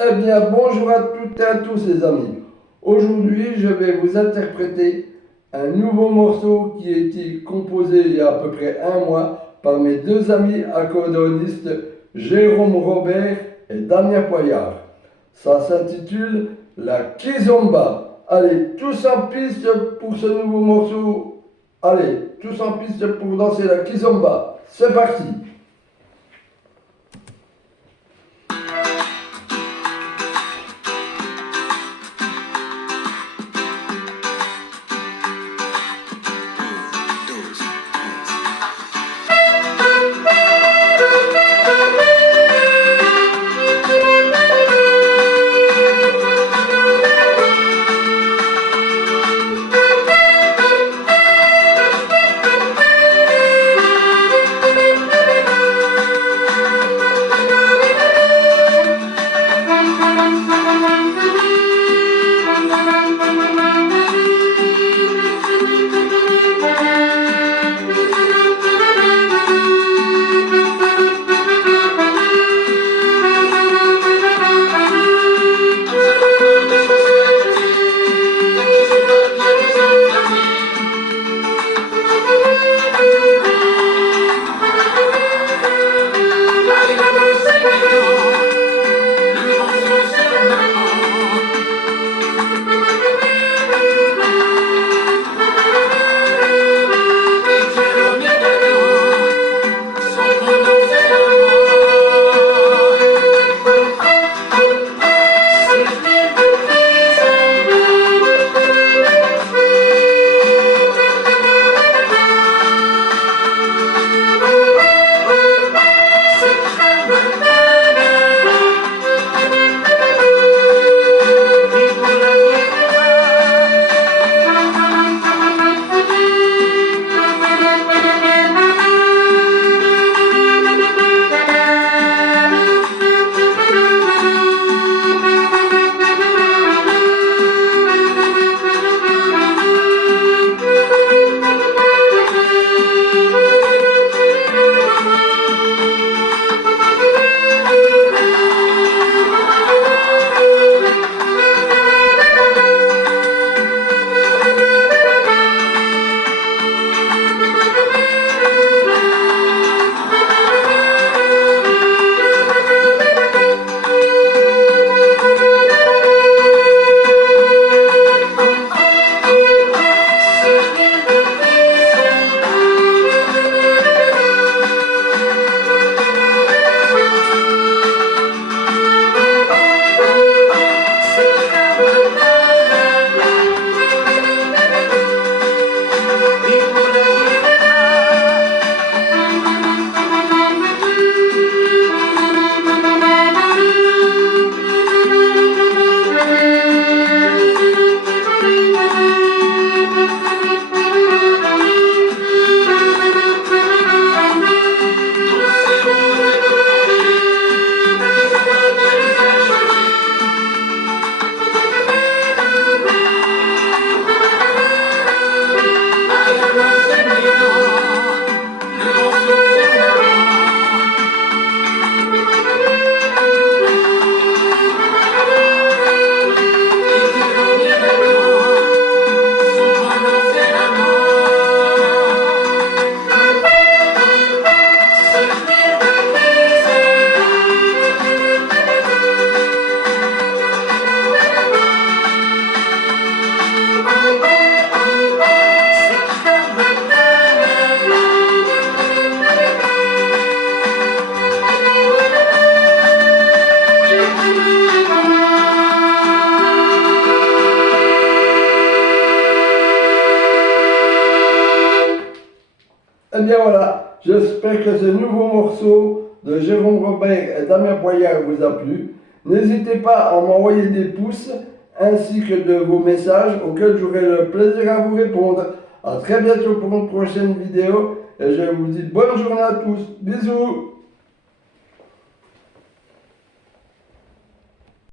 Eh bien, bonjour à toutes et à tous les amis. Aujourd'hui, je vais vous interpréter un nouveau morceau qui a été composé il y a à peu près un mois par mes deux amis accordéonistes Jérôme Robert et Damien Poyard. Ça s'intitule La Kizomba. Allez, tous en piste pour ce nouveau morceau. Allez, tous en piste pour danser la Kizomba. C'est parti. Eh bien voilà, j'espère que ce nouveau morceau de Jérôme Robert et Damien Poyard vous a plu. N'hésitez pas à m'envoyer des pouces ainsi que de vos messages auxquels j'aurai le plaisir à vous répondre. A très bientôt pour une prochaine vidéo et je vous dis bonne journée à tous. Bisous.